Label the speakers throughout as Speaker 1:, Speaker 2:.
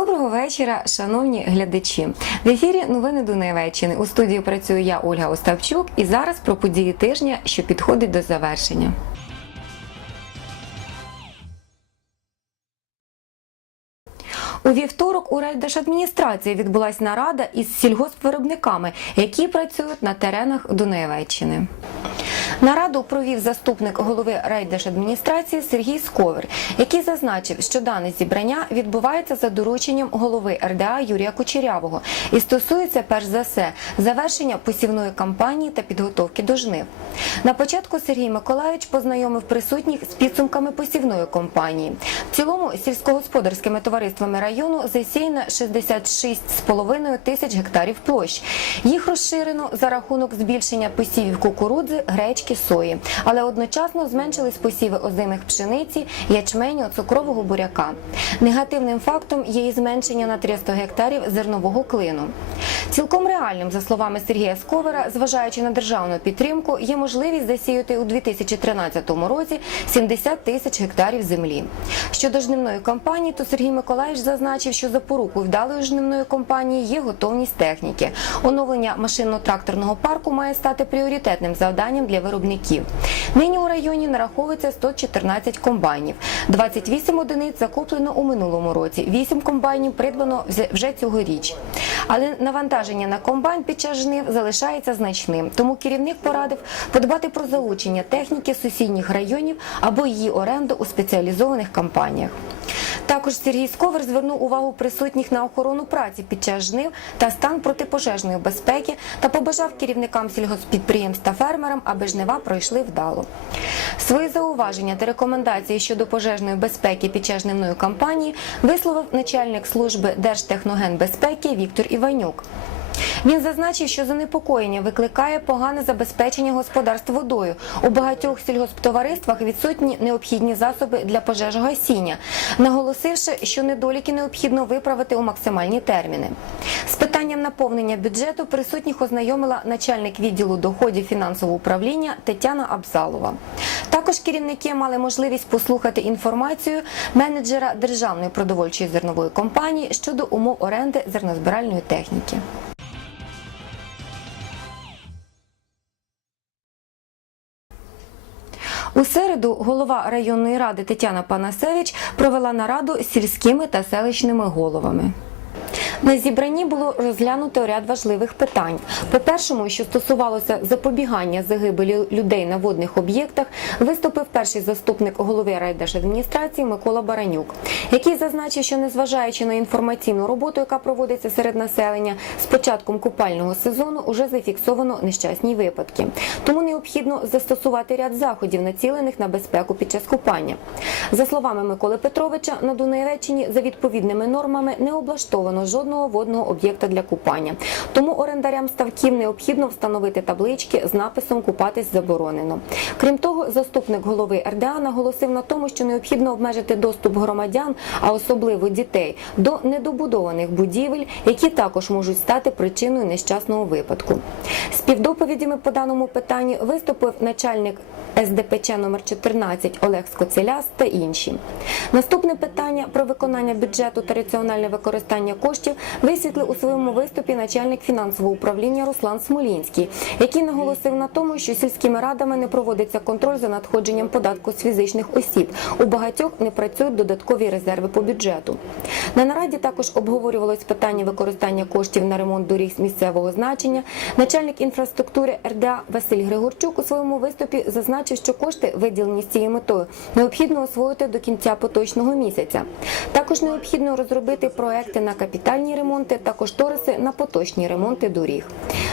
Speaker 1: Доброго вечора, шановні глядачі. В ефірі новини Дунайвеччини. У студії працюю я, Ольга Оставчук, і зараз про події тижня, що підходить до завершення. У вівторок у райдержадміністрації відбулася нарада із сільгоспвиробниками, які працюють на теренах Дунаєвеччини. Нараду провів заступник голови райдержадміністрації Сергій Сковер, який зазначив, що дане зібрання відбувається за дорученням голови РДА Юрія Кучерявого і стосується перш за все завершення посівної кампанії та підготовки до жнив. На початку Сергій Миколаївич познайомив присутніх з підсумками посівної кампанії. В цілому сільськогосподарськими товариствами району засіяно 66,5 тисяч гектарів площ. Їх розширено за рахунок збільшення посівів кукурудзи, гречки, сої, але одночасно зменшились посіви озимих пшениці, ячменю, цукрового буряка. Негативним фактом є і зменшення на 300 гектарів зернового клину. Цілком реальним, за словами Сергія Сковера, зважаючи на державну підтримку, є можливість засіяти у 2013 році 70 тисяч гектарів землі. Щодо жнивної кампанії, то Сергій Миколаївич зазначив, що запорукою вдалої жнивної кампанії є готовність техніки. Оновлення машинно-тракторного парку має стати пріоритетним завданням для виробників. Нині у районі нараховується 114 комбайнів, 28 одиниць закуплено у минулому році, 8 комбайнів придбано вже цьогоріч. Але навантаження на комбайн під час жнив залишається значним, тому керівник порадив подбати про залучення техніки сусідніх районів або її оренду у спеціалізованих компаніях. Також Сергій Сковер звернув увагу присутніх на охорону праці під час жнив та стан протипожежної безпеки та побажав керівникам сільгоспідприємств та фермерам, аби жнива пройшли вдало. Свої зауваження та рекомендації щодо пожежної безпеки під час жнивної кампанії висловив начальник служби Держтехногенбезпеки Віктор Іванюк. Він зазначив, що занепокоєння викликає погане забезпечення господарств водою. У багатьох сільгосптовариствах відсутні необхідні засоби для пожежогасіння, наголосивши, що недоліки необхідно виправити у максимальні терміни. З питанням наповнення бюджету присутніх ознайомила начальник відділу доходів фінансового управління Тетяна Абзалова. Також керівники мали можливість послухати інформацію менеджера державної продовольчої зернової компанії щодо умов оренди зернозбиральної техніки. У середу голова районної ради Тетяна Панасевич провела нараду з сільськими та селищними головами. На зібранні було розглянуто ряд важливих питань. По-першому, що стосувалося запобігання загибелі людей на водних об'єктах, виступив перший заступник голови райдержадміністрації Микола Баранюк, який зазначив, що незважаючи на інформаційну роботу, яка проводиться серед населення, з початком купального сезону вже зафіксовано нещасні випадки. Тому необхідно застосувати ряд заходів, націлених на безпеку під час купання. За словами Миколи Петровича, на Дунаєвеччині за відповідними нормами не облаштовано жодного водного об'єкта для купання. Тому орендарям ставків необхідно встановити таблички з написом Купатись заборонено. Крім того, заступник голови РДА наголосив на тому, що необхідно обмежити доступ громадян, а особливо дітей, до недобудованих будівель, які також можуть стати причиною нещасного випадку. Співдоповідями по даному питанню виступив начальник СДПЧ номер 14 Олег Скоцеляс та інші. Наступне питання про виконання бюджету та раціональне використання коштів висвітлив у своєму виступі начальник фінансового управління Руслан Смолінський, який наголосив на тому, що сільськими радами не проводиться контроль за надходженням податку з фізичних осіб. У багатьох не працюють додаткові резерви по бюджету. На нараді також обговорювалось питання використання коштів на ремонт доріг місцевого значення. Начальник інфраструктури РДА Василь Григорчук у своєму виступі зазначив, що кошти, виділені з цією метою, необхідно освоїти до кінця поточного місяця. Також необхідно розробити проекти на капітальні ремонти та кошториси на поточні ремонти доріг.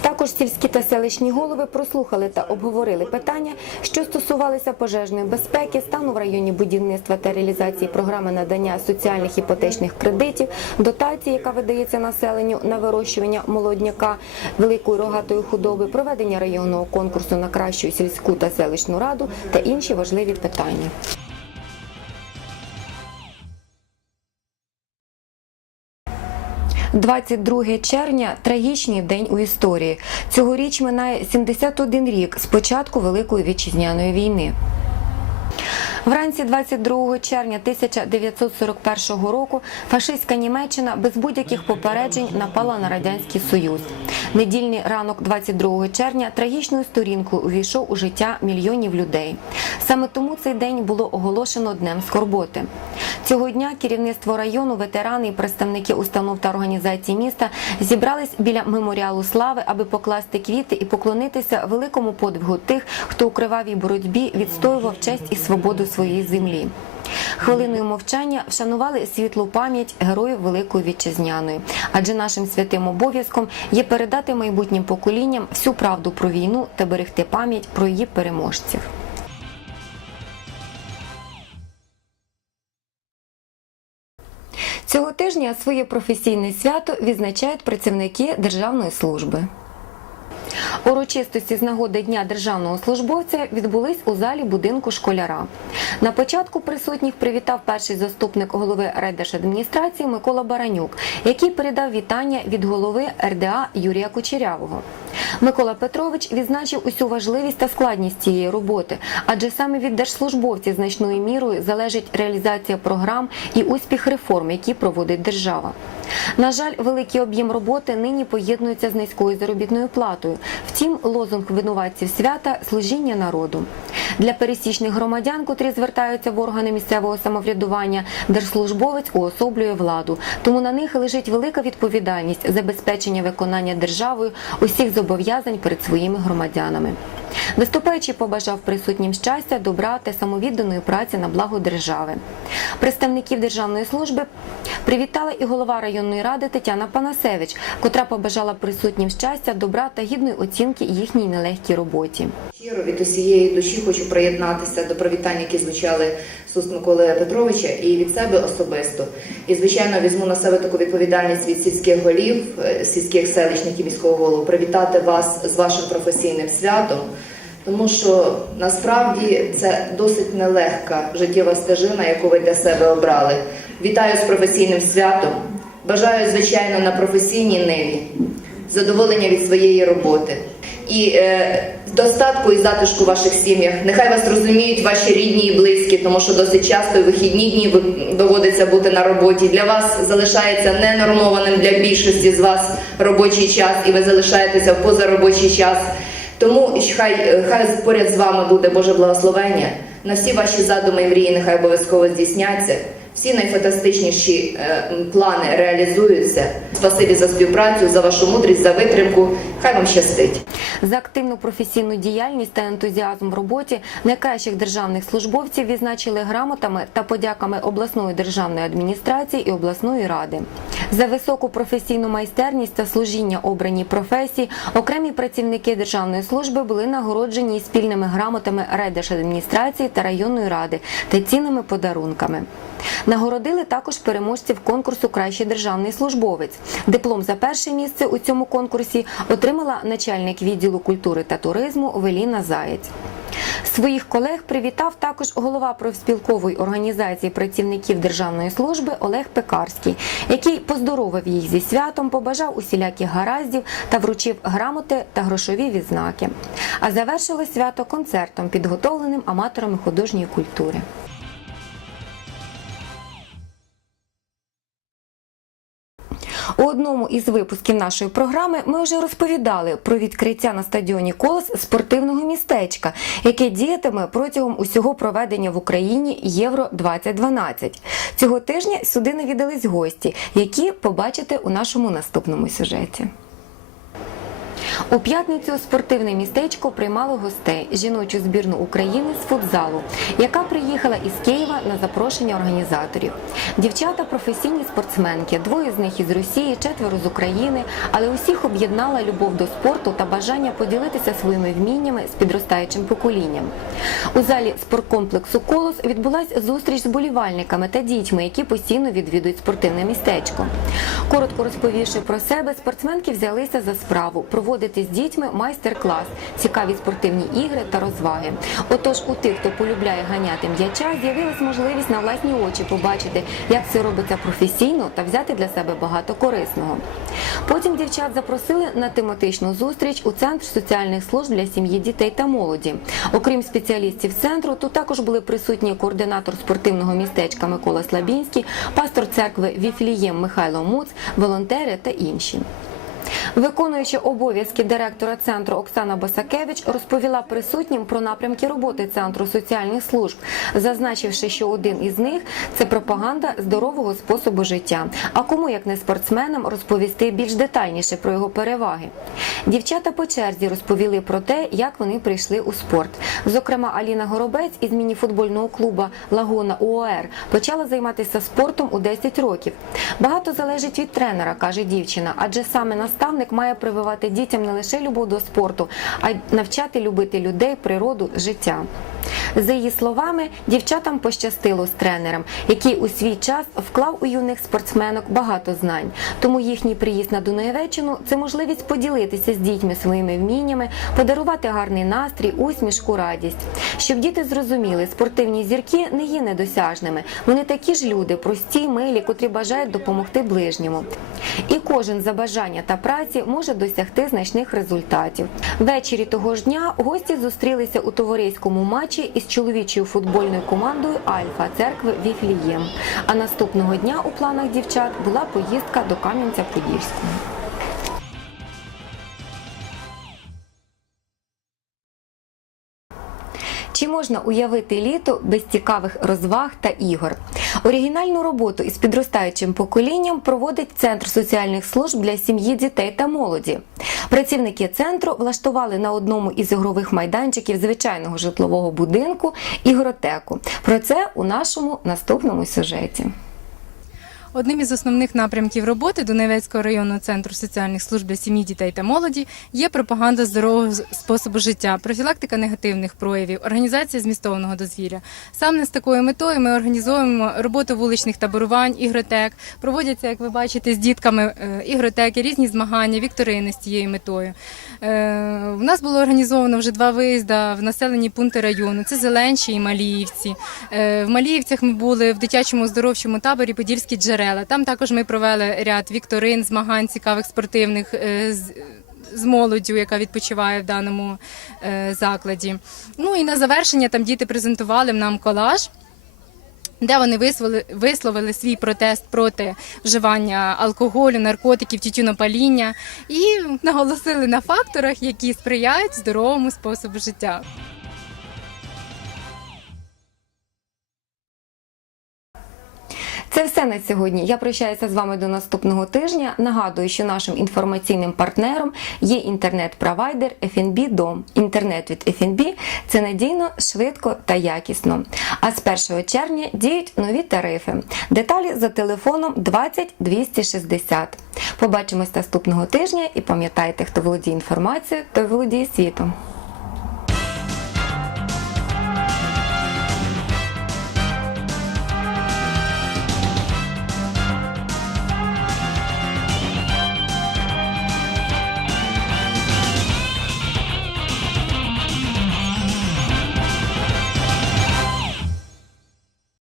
Speaker 1: Також сільські та селищні голови прослухали та обговорили питання, що стосувалися пожежної безпеки, стану в районі будівництва та реалізації програми надання соціальних іпотечних кредитів, дотації, яка видається населенню на вирощування молодняка великої рогатої худоби, проведення районного конкурсу на кращу сільську та селищну раду та інші важливі питання. – 22 червня трагічний день у історії. Цьогоріч минає 71 рік з початку Великої вітчизняної війни. Вранці 22 червня 1941 року фашистська Німеччина без будь-яких попереджень напала на радянський союз. Недільний ранок 22 червня трагічною сторінкою увійшов у життя мільйонів людей. Саме тому цей день було оголошено днем скорботи. Цього дня керівництво району, ветерани і представники установ та організацій міста зібрались біля меморіалу слави, аби покласти квіти і поклонитися великому подвигу тих, хто у кривавій боротьбі відстоював честь і свободу своєї землі. Хвилиною мовчання вшанували світлу пам'ять героїв Великої Вітчизняної, адже нашим святим обов'язком є передати майбутнім поколінням всю правду про війну та берегти пам'ять про її переможців. Цього тижня своє професійне свято відзначають працівники державної служби. Урочистості з нагоди Дня державного службовця відбулись у залі будинку школяра. На початку присутніх привітав перший заступник голови райдержадміністрації Микола Баранюк, який передав вітання від голови РДА Юрія Кучерявого. Микола Петрович відзначив усю важливість та складність цієї роботи, адже саме від держслужбовців значною мірою залежить реалізація програм і успіх реформ, які проводить держава. На жаль, великий об'єм роботи нині поєднується з низькою заробітною платою. Втім, лозунг винуватців свята служіння народу. Для пересічних громадян, котрі звертаються в органи місцевого самоврядування, держслужбовець уособлює владу. Тому на них лежить велика відповідальність забезпечення виконання державою усіх зобов'язань перед своїми громадянами. Виступаючи побажав присутнім щастя, добра та самовідданої праці на благо держави. Представників державної служби привітала і голова районної ради Тетяна Панасевич, котра побажала присутнім щастя, добра та гідної оцінки їхній нелегкій роботі.
Speaker 2: Щиро від усієї душі хочу приєднатися до привітань, які звучали з уст Миколи Петровича, і від себе особисто. І звичайно візьму на себе таку відповідальність від сільських голів, е, сільських селищників міського голову, привітати вас з вашим професійним святом. Тому що насправді це досить нелегка життєва стежина, яку ви для себе обрали. Вітаю з професійним святом. Бажаю, звичайно, на професійній ниві задоволення від своєї роботи і е, достатку і затишку ваших сім'ях. Нехай вас розуміють ваші рідні і близькі, тому що досить часто і вихідні дні доводиться бути на роботі. Для вас залишається ненормованим для більшості з вас робочий час, і ви залишаєтеся в позаробочий час. Тому хай, хай поряд з вами буде Боже благословення. На всі ваші задуми і мрії нехай обов'язково здійсняться. Всі найфантастичніші е, плани реалізуються. Спасибі за співпрацю, за вашу мудрість, за витримку. Хай вам щастить.
Speaker 1: За активну професійну діяльність та ентузіазм в роботі найкращих державних службовців відзначили грамотами та подяками обласної державної адміністрації і обласної ради. За високу професійну майстерність та служіння обраній професії окремі працівники державної служби були нагороджені спільними грамотами райдержадміністрації та районної ради та цінними подарунками. Нагородили також переможців конкурсу Кращий державний службовець. Диплом за перше місце у цьому конкурсі отримала начальник відділу культури та туризму Веліна Заєць. Своїх колег привітав також голова профспілкової організації працівників державної служби Олег Пекарський, який поздоровив їх зі святом, побажав усіляких гараздів та вручив грамоти та грошові відзнаки. А завершилось свято концертом, підготовленим аматорами художньої культури. У одному із випусків нашої програми ми вже розповідали про відкриття на стадіоні Колос спортивного містечка, яке діятиме протягом усього проведення в Україні Євро 2012 Цього тижня сюди навідались гості, які побачите у нашому наступному сюжеті. У п'ятницю спортивне містечко приймало гостей жіночу збірну України з футзалу, яка приїхала із Києва на запрошення організаторів. Дівчата професійні спортсменки, двоє з них із Росії, четверо з України, але усіх об'єднала любов до спорту та бажання поділитися своїми вміннями з підростаючим поколінням. У залі спорткомплексу Колос відбулася зустріч з болівальниками та дітьми, які постійно відвідують спортивне містечко. Коротко розповівши про себе, спортсменки взялися за справу проводити проводити з дітьми майстер-клас, цікаві спортивні ігри та розваги. Отож, у тих, хто полюбляє ганяти м'яча, з'явилась можливість на власні очі побачити, як це робиться професійно та взяти для себе багато корисного. Потім дівчат запросили на тематичну зустріч у центр соціальних служб для сім'ї, дітей та молоді. Окрім спеціалістів центру, тут також були присутні координатор спортивного містечка Микола Слабінський, пастор церкви Віфлієм Михайло Муц, волонтери та інші. Виконуючи обов'язки директора центру Оксана Басакевич розповіла присутнім про напрямки роботи центру соціальних служб, зазначивши, що один із них це пропаганда здорового способу життя. А кому як не спортсменам розповісти більш детальніше про його переваги? Дівчата по черзі розповіли про те, як вони прийшли у спорт. Зокрема, Аліна Горобець із мініфутбольного клубу Лагуна УОР почала займатися спортом у 10 років. Багато залежить від тренера, каже дівчина, адже саме наставник має прививати дітям не лише любов до спорту, а й навчати любити людей, природу, життя. За її словами, дівчатам пощастило з тренером, який у свій час вклав у юних спортсменок багато знань. Тому їхній приїзд на Дунаєвеччину – це можливість поділитися з дітьми своїми вміннями, подарувати гарний настрій, усмішку, радість. Щоб діти зрозуміли, спортивні зірки не є недосяжними. Вони такі ж люди, прості, милі, котрі бажають допомогти ближньому. І кожен за бажання та праці може досягти значних результатів. Ввечері того ж дня гості зустрілися у товариському матчі із чоловічою футбольною командою Альфа церкви Віфлієм. А наступного дня у планах дівчат була поїздка до Кам'янця-Подільського. Чи можна уявити літо без цікавих розваг та ігор? Оригінальну роботу із підростаючим поколінням проводить Центр соціальних служб для сім'ї, дітей та молоді. Працівники центру влаштували на одному із ігрових майданчиків звичайного житлового будинку ігротеку. Про це у нашому наступному сюжеті.
Speaker 3: Одним із основних напрямків роботи Донецького районного центру соціальних служб для сім'ї, дітей та молоді є пропаганда здорового способу життя, профілактика негативних проявів, організація змістовного дозвілля. Саме з такою метою ми організовуємо роботу вуличних таборувань, ігротек. Проводяться, як ви бачите, з дітками е, ігротеки, різні змагання, вікторини з цією метою. Е, У нас було організовано вже два виїзди в населені пункти району. Це Зеленші і Маліївці. Е, В Маліївцях ми були в дитячому оздоровчому таборі Подільські джерела. Там також ми провели ряд вікторин, змагань цікавих спортивних. е, з молоддю, яка відпочиває в даному е, закладі. Ну і на завершення там діти презентували нам колаж. Де вони висловили, висловили свій протест проти вживання алкоголю, наркотиків, тютюнопаління і наголосили на факторах, які сприяють здоровому способу життя.
Speaker 1: Це все на сьогодні. Я прощаюся з вами до наступного тижня. Нагадую, що нашим інформаційним партнером є інтернет-провайдер FNB Дом. Інтернет від FNB – це надійно, швидко та якісно. А з 1 червня діють нові тарифи. Деталі за телефоном 20 260. Побачимось наступного тижня і пам'ятайте, хто володіє інформацією, той володіє світом.